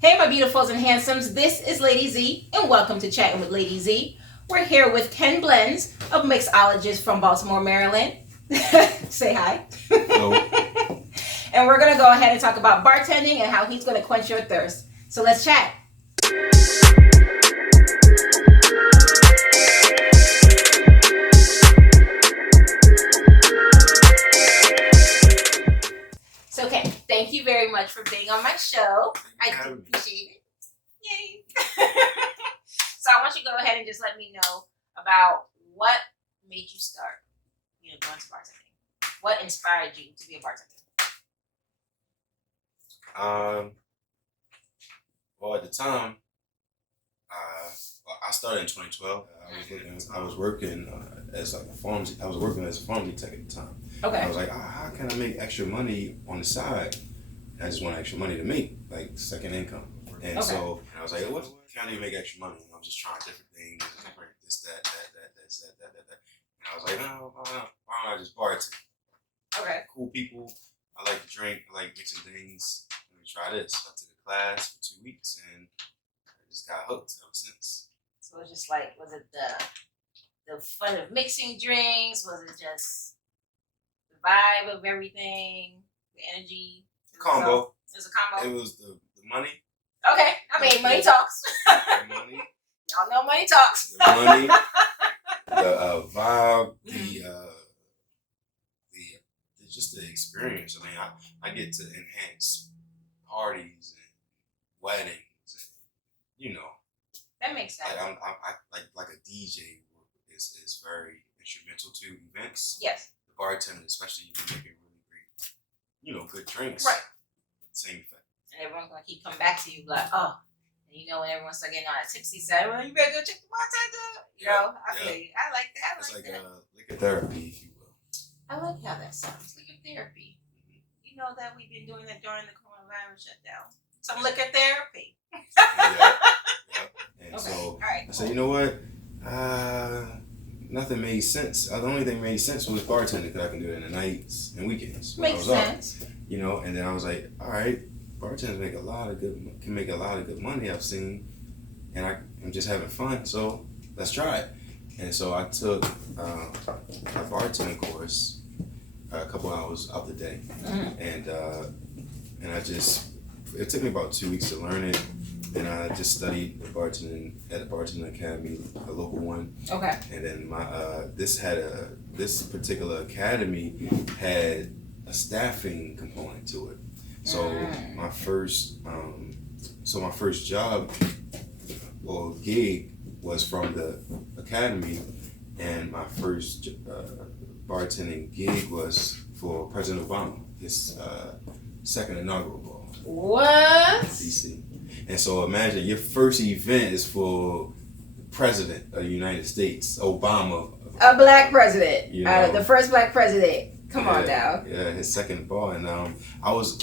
Hey, my beautifuls and handsomes. This is Lady Z, and welcome to Chattin with Lady Z. We're here with Ken Blendz, a mixologist from Baltimore, Maryland. Say hi. Hello. And we're going to go ahead and talk about bartending and how he's going to quench your thirst. So let's chat. So, Ken, thank you very much for being on my show. I do appreciate it. Yay. So I want you to go ahead and just let me know about what made you start, going to bartending. What inspired you to be a bartender? Well, at the time, I started in 2012. I was working as like a pharmacy. I was working as a pharmacy tech at the time. Okay. I was like, how can I make extra money on the side? And I just want extra money to make like second income. And so I was like, what can I do to make extra money? And I was just trying different things, this, that. And I was like, no, why don't I just bartend? Okay. Cool people. I like to drink. I like mixing things. Let me try this. I took a class for 2 weeks and I just got hooked ever since. So it was just like, was it the fun of mixing drinks? Was it just the vibe of everything? The energy? Combo. It was a combo? It was the money. Okay. I mean, money talks. The money. Y'all know money talks. The money. The vibe. Just the experience. I mean, I get to enhance parties and weddings, and That makes sense. like a DJ is very instrumental to events. Yes. The bartender, especially, you can make it really great, good drinks. Right. Same effect. And everyone's gonna keep coming back to you like, oh, and when everyone starts getting on a tipsy side, well, you better go check the bartender. I feel you. I like that. It's like liquor therapy, if you will. I like how that sounds. Liquor therapy. You know that we've been doing that during the coronavirus shutdown. Some liquor therapy. And okay. so right, I said, you know what? Nothing made sense. The only thing that made sense was bartending because I can do it in the nights and weekends. Makes sense. And then I was like, all right, bartenders can make a lot of good money, I've seen, and I'm just having fun. So let's try it. And so I took a bartending course a couple hours out the day, and it took me about 2 weeks to learn it. And I just studied bartending at the Bartending Academy, a local one. Okay. And then this particular academy had a staffing component to it. So my first job or gig was from the academy, and my first bartending gig was for President Obama, his second inaugural ball. What? DC. And so imagine your first event is for the President of the United States, Obama. A black president. The first black president. Come on now. Yeah, his second ball. And I was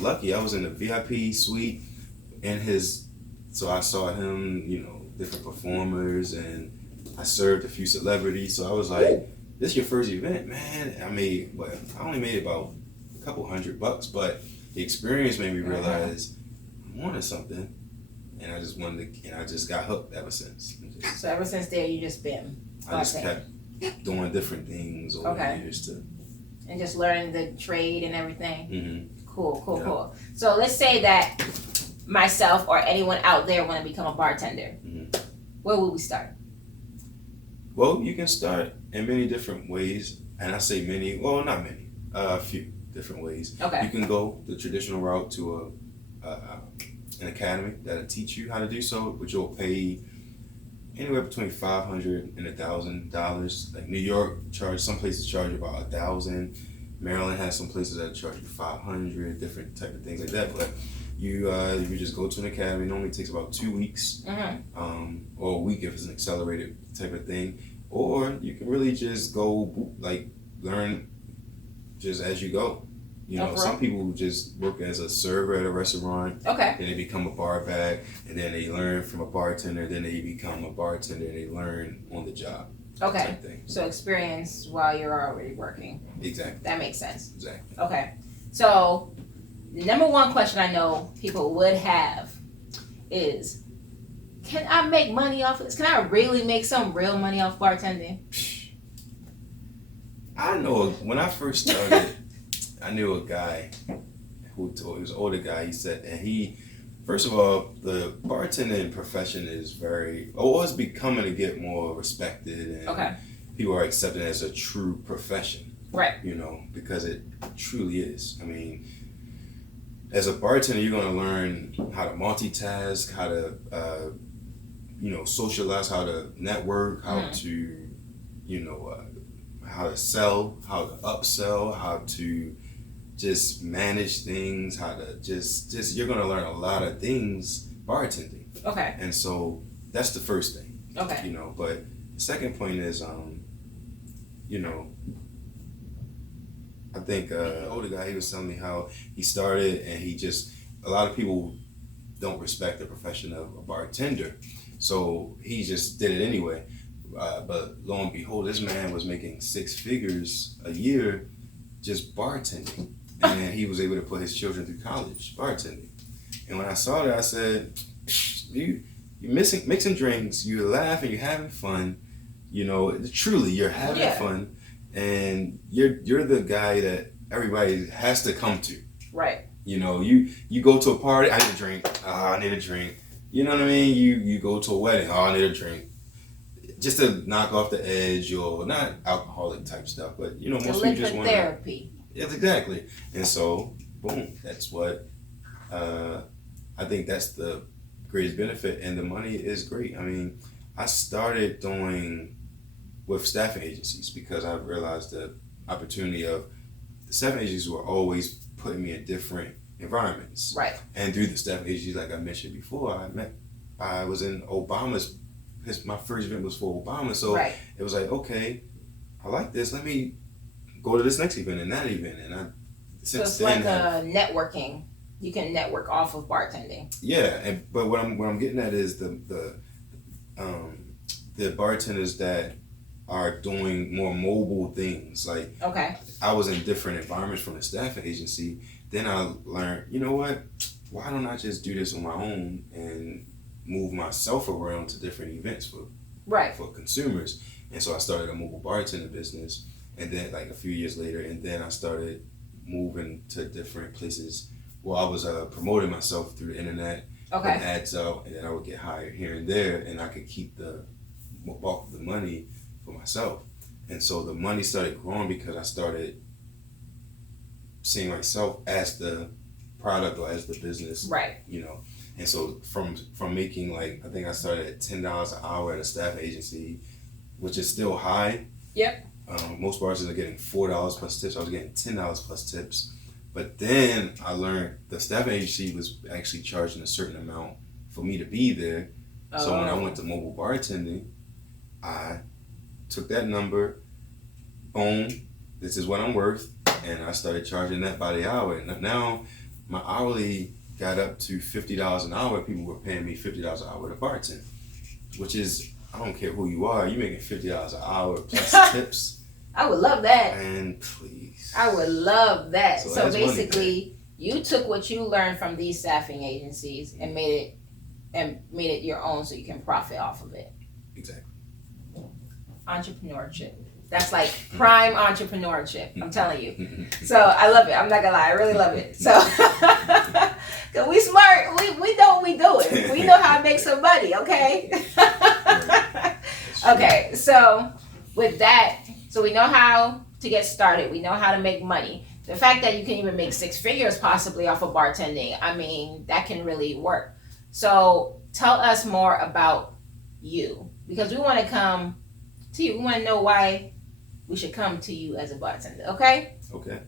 lucky. I was in the VIP suite so I saw him, different performers, and I served a few celebrities. So I was like, this is your first event, man. I only made about a couple $100, but the experience made me realize I'm wanting something, and I just got hooked ever since. So ever since there, you just been. I just kept doing different things over the years and just learning the trade and everything. Mm-hmm. Cool. So let's say that myself or anyone out there want to become a bartender. Mm-hmm. Where will we start? Well, you can start in many different ways, and I say many. Well, not many. A few different ways. Okay. You can go the traditional route to an academy that'll teach you how to do so, which you'll pay anywhere between $500 and $1,000. Like New York some places charge about $1,000. Maryland has some places that charge you $500, different type of things like that. But you just go to an academy. It normally takes about 2 weeks, or a week if it's an accelerated type of thing. Or you can really just go learn just as you go. Some people just work as a server at a restaurant. Okay. Then they become a bar back, and then they learn from a bartender. Then they become a bartender, and they learn on the job. Okay. So experience while you're already working. Exactly. That makes sense. Exactly. Okay. So the number one question I know people would have is, can I make money off of this? Can I really make some real money off bartending? I know when I first started, I knew a guy who told, he was an older guy, he said, and he, first of all, the bartending profession is very, always becoming to get more respected, and people are accepting it as a true profession. Right. You know, because it truly is. I mean, as a bartender, you're going to learn how to multitask, how to, socialize, how to network, how to, how to sell, how to upsell, how to just manage things, how to just you're going to learn a lot of things bartending. Okay. And so that's the first thing. Okay. But the second point is, I think the older guy, he was telling me how he started, and a lot of people don't respect the profession of a bartender. So he just did it anyway. But lo and behold, this man was making 6 figures a year just bartending. And he was able to put his children through college bartending. And when I saw that, I said, you're mixing drinks, you're laughing, you're having fun. Truly, you're having fun. And you're the guy that everybody has to come to. Right. You go to a party, I need a drink. I need a drink. You know what I mean? You go to a wedding, I need a drink. Just to knock off the edge, or not alcoholic type stuff, but most people just want therapy. Yes, exactly. And so, boom, that's what I think that's the greatest benefit, and the money is great. I mean, I started doing with staffing agencies because I realized the opportunity of the staffing agencies were always putting me in different environments. Right. And through the staffing agencies, like I mentioned before, I was in Obama's, my first event was for Obama. So it was like, okay, I like this. Let me go to this next event and that event. And so it's like networking. You can network off of bartending. Yeah, but what I'm getting at is the bartenders that are doing more mobile things. Like, I was in different environments from the staffing agency. Then I learned, you know what? Why don't I just do this on my own and move myself around to different events for consumers? And so I started a mobile bartender business, and then like a few years later, and then I started moving to different places. Well, I was promoting myself through the internet, putting ads out, and then I would get hired here and there, and I could keep the bulk of the money for myself. And so the money started growing because I started seeing myself as the product or as the business. Right. And so from making, like, I think I started at $10 an hour at a staff agency, which is still high. Yep. Most bartenders are getting $4 plus tips. I was getting $10 plus tips. But then I learned the staffing agency was actually charging a certain amount for me to be there. So when I went to mobile bartending, I took that number, boom, this is what I'm worth, and I started charging that by the hour. And now my hourly got up to $50 an hour. People were paying me $50 an hour to bartend, which is, I don't care who you are, you making $50 an hour plus tips. I would love that. And please. I would love that. So basically, you took what you learned from these staffing agencies and made it your own so you can profit off of it. Exactly. Entrepreneurship. That's like prime entrepreneurship. I'm telling you. So I love it. I'm not gonna lie. I really love it. So, cause we smart. We know what we doing. We know how to make some money. Okay. Okay. So with that, so we know how to get started. We know how to make money. The fact that you can even make 6 figures possibly off of bartending, I mean, that can really work. So tell us more about you, because we want to come to you. We want to know why we should come to you as a bartender. Okay? Okay.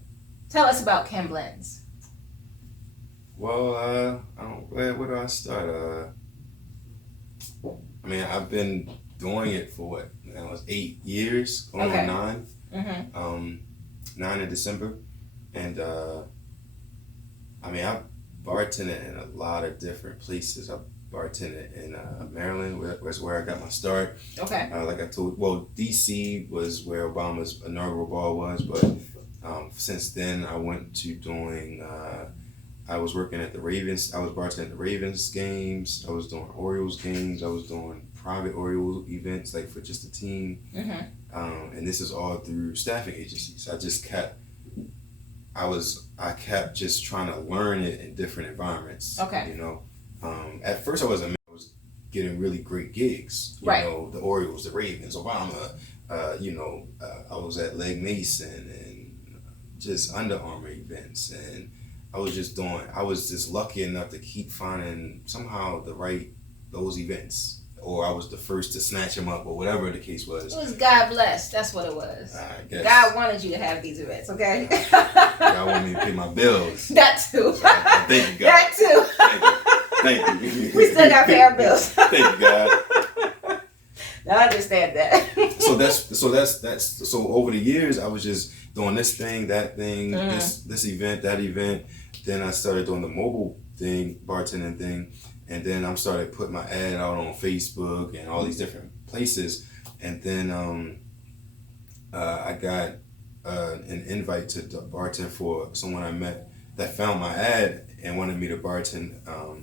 Tell us about Ken Blendz. Well, where do I start? I mean, I've been doing it for what? It was 8 years, going on 9. Mm-hmm. 9 in December, and I mean, I bartended in a lot of different places. I bartended in Maryland, was where I got my start. Okay. Like I told, well, DC was where Obama's inaugural ball was, but since then I went to doing. I was working at the Ravens. I was bartending the Ravens games. I was doing Orioles games. I was doing private Orioles events, like for just the team. And this is all through staffing agencies. I kept just trying to learn it in different environments. Okay. You know, at first I was getting really great gigs. You know, the Orioles, the Ravens, Obama. I was at Leg Mason and just Under Armour events, and I was just lucky enough to keep finding somehow those events, or I was the first to snatch them up, or whatever the case was. It was God blessed. That's what it was. I guess. God wanted you to have these events, okay? God wanted me to pay my bills. That too. So thank you, God. That too. Thank you. We still got to pay our bills. Thank you, God. I understand that. So over the years, I was just doing this thing, that thing, this event, that event. Then I started doing the mobile thing, bartending thing, and then I started putting my ad out on Facebook and all these different places. And then I got an invite to bartend for someone I met that found my ad and wanted me to bartend a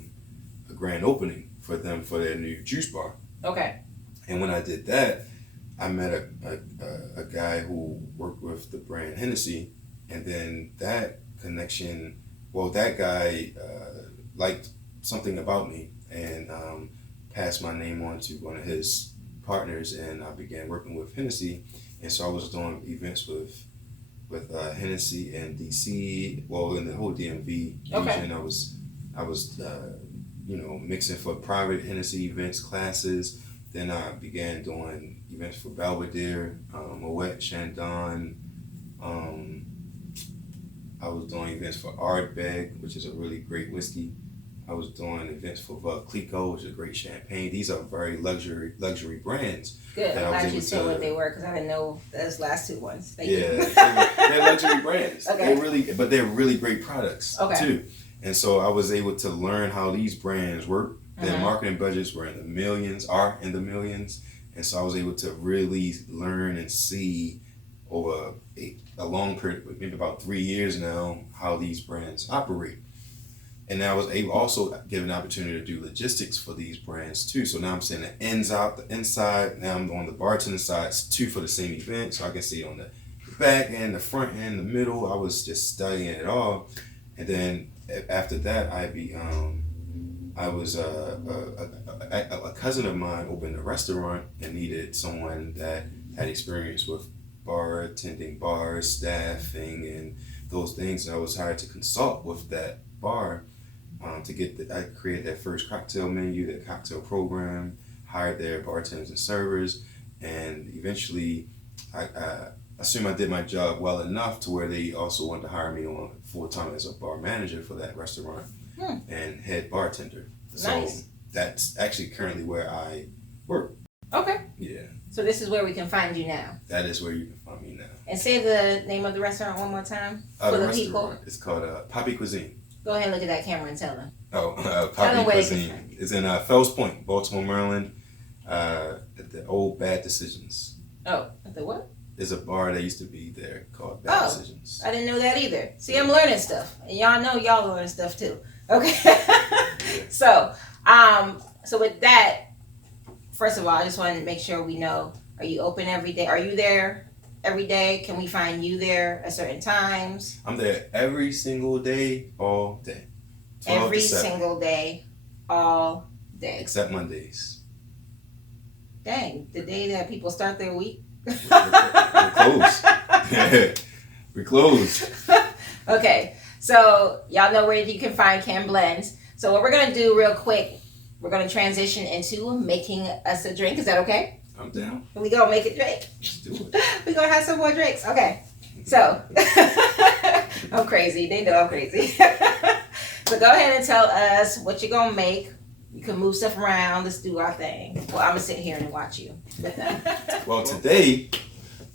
grand opening for them for their new juice bar. Okay. And when I did that, I met a guy who worked with the brand Hennessy, and then that connection, that guy liked something about me and passed my name on to one of his partners, and I began working with Hennessy. And so I was doing events with Hennessy and DC, in the whole DMV region. I was mixing for private Hennessy events, classes. Then I began doing events for Belvedere, Moet, Chandon. I was doing events for Ardbeg, which is a really great whiskey. I was doing events for Clico, which is a great champagne. These are very luxury brands. Good. I'm glad you said what they were, because I didn't know those last two ones. Thank you. They're luxury brands. Okay. They're really great products too. And so I was able to learn how these brands work. Their marketing budgets are in the millions. And so I was able to really learn and see over a long period, maybe about 3 years now, how these brands operate. And I was able also given an opportunity to do logistics for these brands too. So now I'm seeing the ends out, the inside. Now I'm on the bartender side too for the same event. So I can see on the back end, the front end, the middle. I was just studying it all. And then after that, a cousin of mine opened a restaurant and needed someone that had experience with bartending, bars, staffing, and those things. And I was hired to consult with that bar I created that first cocktail menu, that cocktail program, hired their bartenders and servers, and eventually I assume I did my job well enough to where they also wanted to hire me on full time as a bar manager for that restaurant and head bartender. Nice. So that's actually currently where I work. Okay. Yeah. So this is where we can find you now. That is where you can find me now. And say the name of the restaurant one more time for the people. It's called Papi Cuisine. Go ahead and look at that camera and tell them. Papi Cuisine is in Fells Point, Baltimore, Maryland, at the old Bad Decisions. Oh, at the what? There's a bar that used to be there called Bad Decisions. I didn't know that either. See, I'm learning stuff. And y'all know y'all learning stuff too. Okay. So with that, first of all, I just want to make sure we know, are you open every day? Are you there every day? Can we find you there at certain times? I'm there every single day, all day. Every single day, all day. Except Mondays. Dang, the day that people start their week? We're closed. We're closed. Okay, so y'all know where you can find Ken Blendz. So what we're going to do real quick, we're going to transition into making us a drink. Is that okay? I'm down. We going to make a drink. Let's do it. We're going to have some more drinks. Okay. So, I'm crazy. They know I'm crazy. So go ahead and tell us what you're going to make. You can move stuff around. Let's do our thing. Well, I'm going to sit here and watch you. Well, today,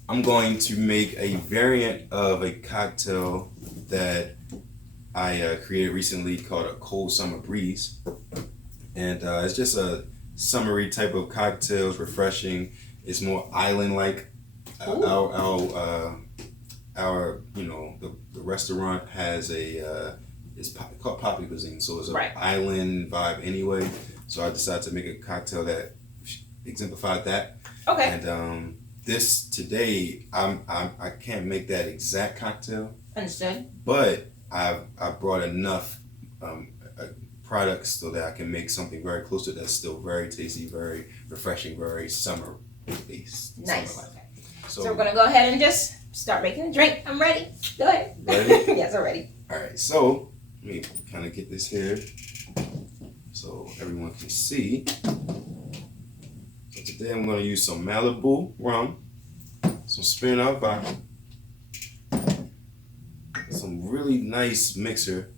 I'm going to make a variant of a cocktail that I created recently called a Cold Summer Breeze. And it's just a summery type of cocktail. It's refreshing. It's more island-like. Our the restaurant has a It's called Papi Cuisine, so it's an right. island vibe anyway. So I decided to make a cocktail that exemplified that. Okay. And this today, I can't make that exact cocktail. Understood. But I brought enough products so that I can make something very close to it that's still very tasty, very refreshing, very summer based. Nice. Like. So we're gonna go ahead and just start making a drink. I'm ready. Go ahead. Ready? Yes, I'm ready. All right. So let me kind of get this here so everyone can see. So today I'm gonna use some Malibu rum, some Smirnoff vodka, some really nice mixer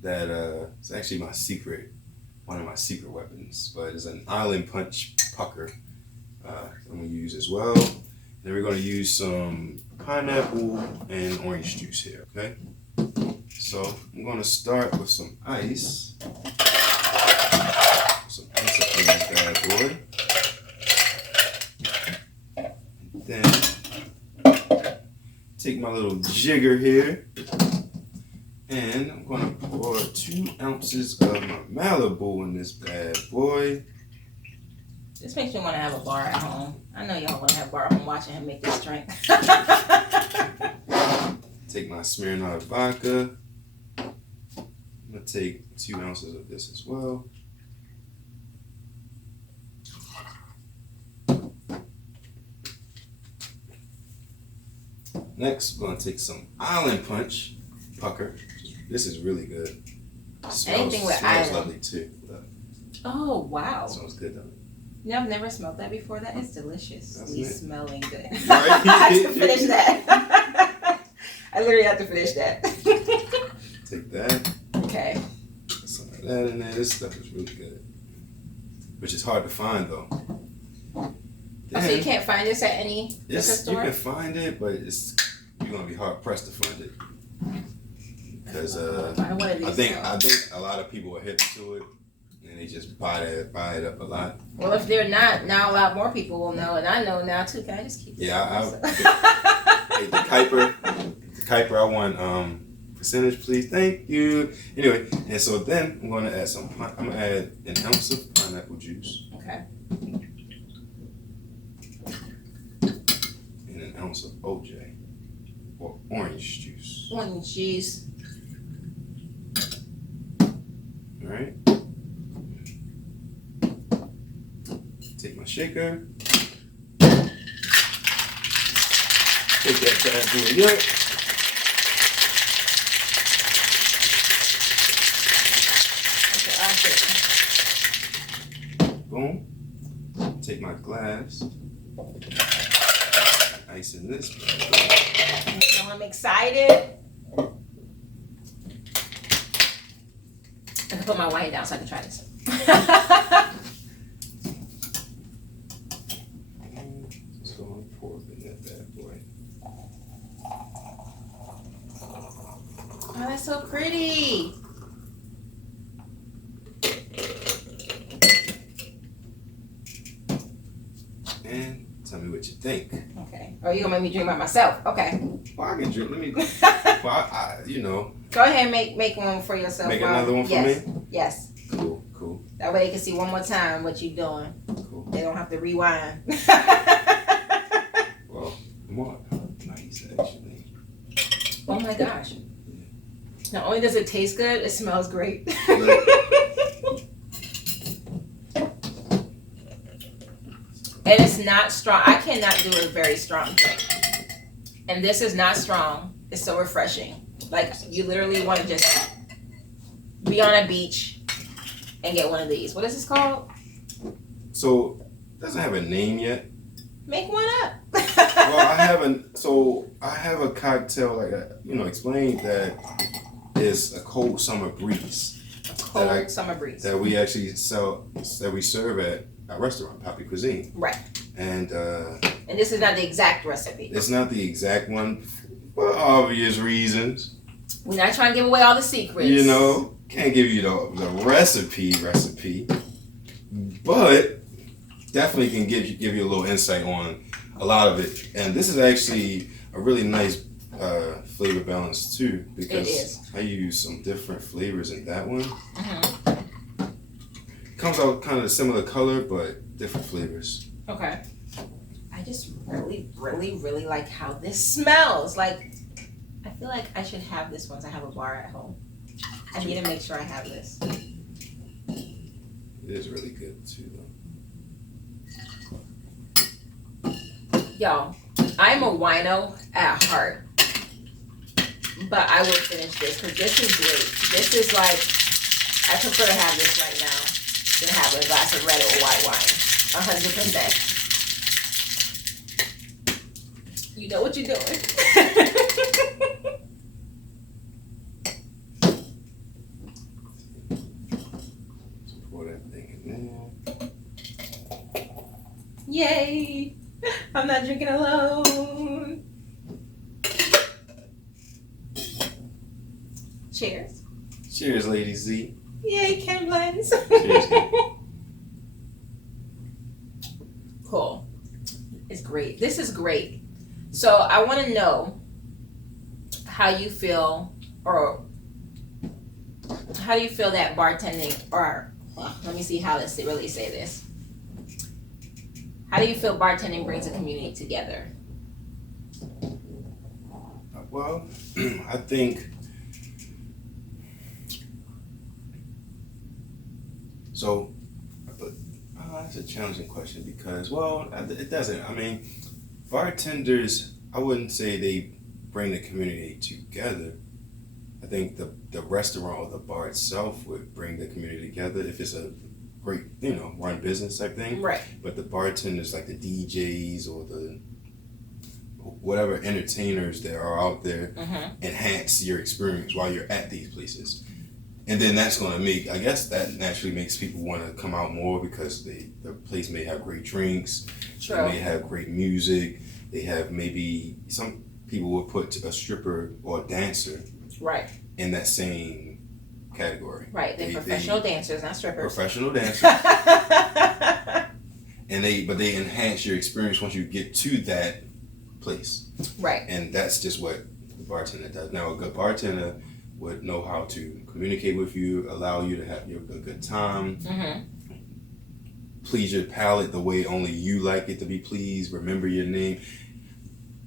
that is actually one of my secret weapons, but it's an Island Punch pucker I'm gonna use as well. Then we're gonna use some pineapple and orange juice here, okay? So I'm gonna start with some ice. Some ice up in this bad boy. Then take my little jigger here. And I'm gonna pour 2 ounces of my Malibu in this bad boy. This makes me want to have a bar at home. I know y'all want to have a bar at home watching him make this drink. Take my Smirnoff vodka. I'm gonna take 2 ounces of this as well. Next, we're gonna take some Island Punch pucker. This is really good. Anything with smells island. Lovely too. Oh, wow. Smells good though. Yeah, I've never smelled that before. That is deliciously smelling good. Right? I have to finish that. I literally have to finish that. Take that. Okay. Put some of that in there. This stuff is really good. Which is hard to find though. Oh, so you can't find this at any liquor store? You can find it, but you're gonna be hard pressed to find it. Because I think a lot of people are hip to it, and they just buy it up a lot. Well, if they're not, now a lot more people will know, and I know now too. Can I just keep this? Yeah, hey, the Kuiper, I want percentage, please. Thank you. Anyway, and so then I'm gonna add an ounce of pineapple juice. Okay. And an ounce of OJ or orange juice. Orange juice. All right. Take my shaker. Take that bad boy up. Okay, Boom. Take my glass. Ice in this. so I'm excited. I can put my wine down so I can try this. Just go and pour it in that bad boy. Oh, that's so pretty. And tell me what you think. Okay. Oh, you gonna make me drink by myself? Okay. Well, I can drink. Let me. Go ahead and make one for yourself. Make another one for me? Yes. Cool. That way they can see one more time what you're doing. Cool. They don't have to rewind. Well, more nice actually. Oh my gosh. Not only does it taste good, it smells great. And it's not strong. I cannot do a very strong drink. And this is not strong. It's so refreshing. Like, you literally want to just be on a beach and get one of these. What is this called? So, it doesn't have a name yet. Make one up. Well, I have a cocktail, explained that is a cold summer breeze. Summer breeze. That we actually serve at a restaurant, Papi Cuisine. Right. And this is not the exact recipe. It's not the exact one for obvious reasons. We're not trying to give away all the secrets. Can't give you the recipe, but definitely can give you a little insight on a lot of it. And this is actually a really nice flavor balance too, It because is. I use some different flavors in that one. Mm-hmm. Comes out kind of a similar color, but different flavors. Okay. I just really, really, really like how this smells. Like, I feel like I should have this once I have a bar at home. I need to make sure I have this. It is really good too, though. Y'all, I'm a wino at heart, but I will finish this because this is great. This is like, I prefer to have this right now than have a glass of red or white wine. 100%. You know what you're doing. Pour that thing in there. Yay! I'm not drinking alone. Cheers. Cheers, Lady Z. Yay, Ken Blendz. Cheers. Cool. It's great. This is great. So I want to know how you feel, or how do you feel that bartending, or let me see how to really say this. How do you feel bartending brings a community together? Well, I think so. That's a challenging question because, well, it doesn't. I mean, bartenders, I wouldn't say they bring the community together. I think the restaurant or the bar itself would bring the community together if it's a great, run business type thing. Right. But the bartenders, like the DJs or the whatever entertainers that are out there, enhance your experience while you're at these places. And then that's going to I guess that naturally makes people want to come out more because the place may have great drinks. True. They may have great music. They have maybe, some people would put a stripper or a dancer Right. in that same category. Right. They're professional dancers, not strippers. Professional dancers. But they enhance your experience once you get to that place. Right. And that's just what the bartender does. Now, a good bartender would know how to communicate with you, allow you to have a good time, please your palate the way only you like it to be pleased, remember your name.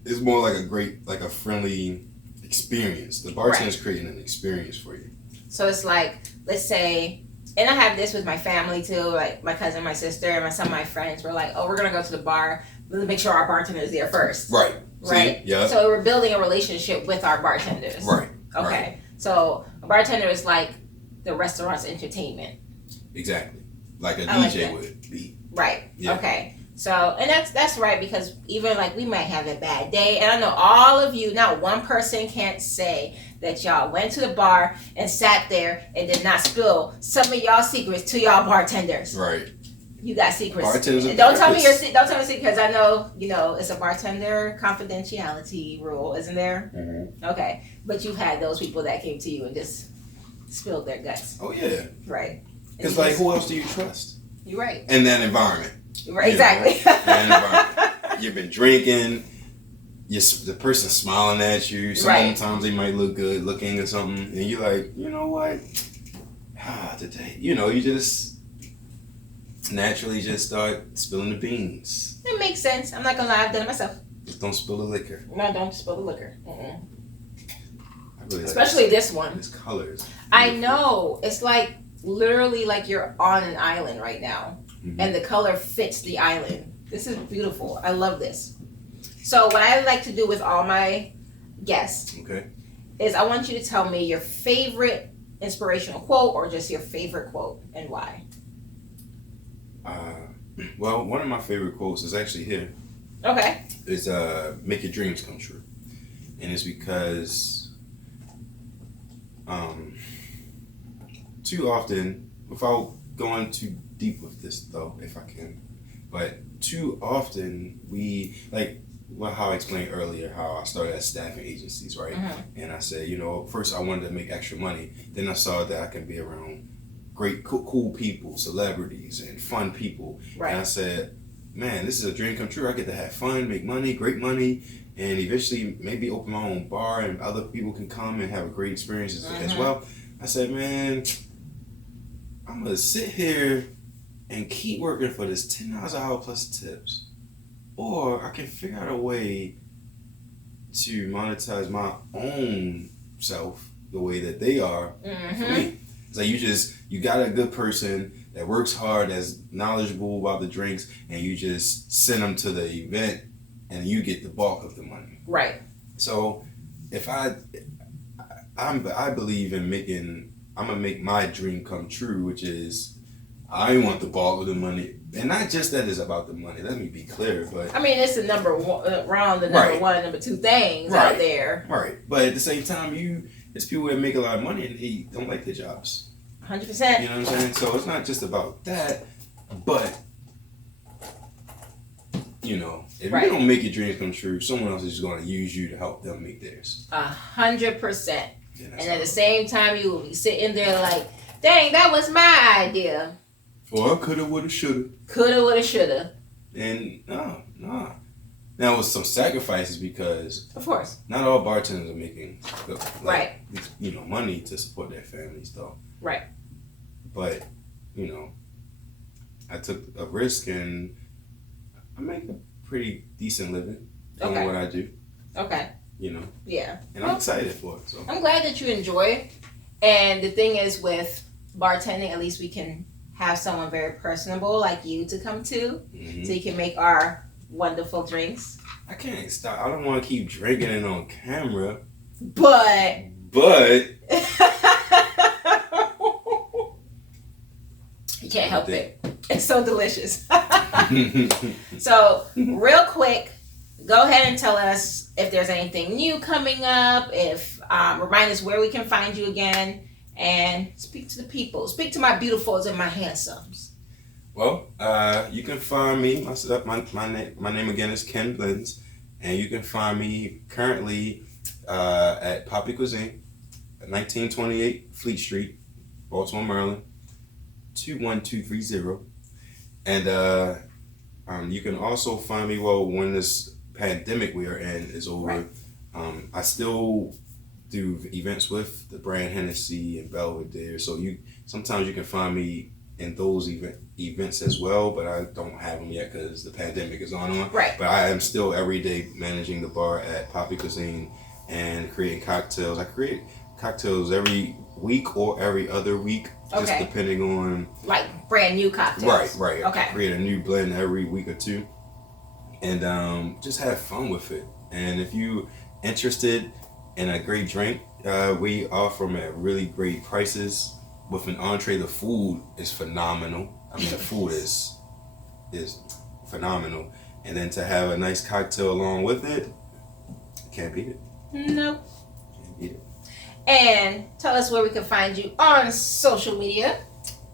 It's more like a friendly experience. The bartender's creating an experience for you. So it's like, let's say, and I have this with my family too, like my cousin, my sister, and some of my friends were like, oh, we're going to go to the bar. Let's make sure our bartender is there first. Right. Right? See? Yeah. So we're building a relationship with our bartenders. Right. Okay. Right. So a bartender is like the restaurant's entertainment. Exactly. Like a I DJ like would be. Right. Yeah. Okay. So, and that's right, because even like we might have a bad day, and I know all of you, not one person can't say that y'all went to the bar and sat there and did not spill some of y'all secrets to y'all bartenders. Right. You got secrets. Bartenders are don't tell me because I know it's a bartender confidentiality rule, isn't there? Mm-hmm. Okay, but you've had those people that came to you and just spilled their guts. Oh yeah. Right. It's like, who else do you trust? You're right. In that environment. Right. Exactly. You've been drinking. The person smiling at you. Sometimes they might look good looking or something, and you're like, you know what? Today, you just naturally just start spilling the beans. It makes sense. I'm not gonna lie, I've done it myself. Just don't spill the liquor. No, don't spill the liquor. I really especially like this one. This color is I know. It's like literally like you're on an island right now, and the color fits the island. This is beautiful. I love this. So what I like to do with all my guests is I want you to tell me your favorite inspirational quote or just your favorite quote and why. Well, one of my favorite quotes is actually here. Okay. It's make your dreams come true. And it's because too often, without going too deep with this though, if I can, but too often how I explained earlier how I started at staffing agencies, right? And I said, first I wanted to make extra money. Then I saw that I can be around great, cool people, celebrities, and fun people. Right. And I said, man, this is a dream come true. I get to have fun, make money, great money, and eventually maybe open my own bar and other people can come and have a great experience as well. I said, man, I'm gonna sit here and keep working for this $10 an hour plus tips, or I can figure out a way to monetize my own self the way that they are for me. It's like you got a good person that works hard, that's knowledgeable about the drinks, and you just send them to the event and you get the bulk of the money. Right. So if I believe in I'm gonna make my dream come true, which is I want the bulk of the money, and not just that it's about the money. Let me be clear, but I mean it's the number one, number one and number two things out there. Right, but at the same time, there's people that make a lot of money and they don't like their jobs. 100%. You know what I'm saying? So it's not just about that, but if you don't make your dreams come true, someone else is just going to use you to help them make theirs. 100%. And at the same time, you will be sitting there like, dang, that was my idea. Or coulda, woulda, shoulda. Coulda, woulda, shoulda. And no. Now with some sacrifices, because of course not all bartenders are making money to support their families though. Right. But I took a risk and I make a pretty decent living doing what I do. Okay. Yeah. And I'm excited for it. So I'm glad that you enjoy it. And the thing is with bartending, at least we can have someone very personable like you to come to, so you can make our wonderful drinks. I can't stop. I don't want to keep drinking it on camera. But you can't help it. It's so delicious. So real quick, go ahead and tell us if there's anything new coming up, if remind us where we can find you again, and speak to the people. Speak to my beautifuls and my handsomes. Well, you can find me, my name again is Ken Blendz, and you can find me currently at Papi Cuisine, 1928 Fleet Street, Baltimore, Maryland, 21230. And you can also find me, when this pandemic we are in is over, I still do events with the brand Hennessy and Belvedere, so sometimes you can find me in those events as well, but I don't have them yet because the pandemic is going on. Right. But I am still every day managing the bar at Papi Cuisine and creating cocktails. I create cocktails every week or every other week, just depending on like brand new cocktails. Right. Okay. I create a new blend every week or two, and just have fun with it. And if you interested in a great drink, we offer them at really great prices. With an entree, the food is phenomenal. I mean, the food is phenomenal. And then to have a nice cocktail along with it, can't beat it. Nope. Can't beat it. And tell us where we can find you on social media.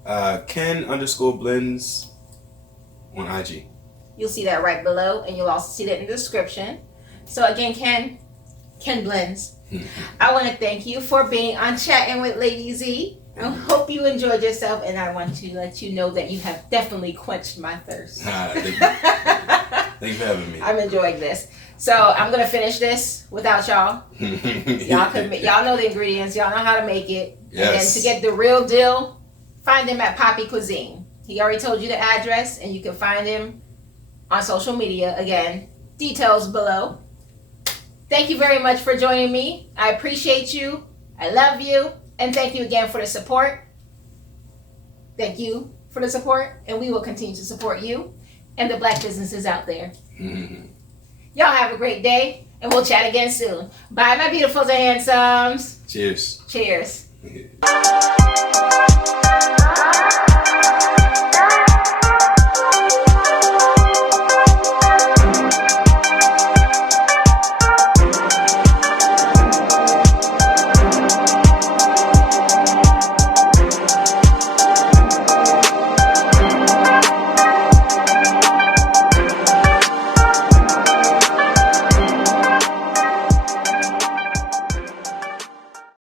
Ken_Blendz on IG. You'll see that right below, and you'll also see that in the description. So again, Ken Blendz, I want to thank you for being on Chattin with Lady Z. I hope you enjoyed yourself, and I want to let you know that you have definitely quenched my thirst. Thank you for having me. I'm enjoying this. So I'm gonna finish this without y'all. Y'all know the ingredients. Y'all know how to make it. Yes. And then to get the real deal, find him at Papi Cuisine. He already told you the address, and you can find him on social media. Again, details below. Thank you very much for joining me. I appreciate you. I love you. And thank you again for the support. Thank you for the support. And we will continue to support you and the black businesses out there. Y'all have a great day. And we'll chat again soon. Bye, my beautifuls and handsomes. Cheers. Cheers.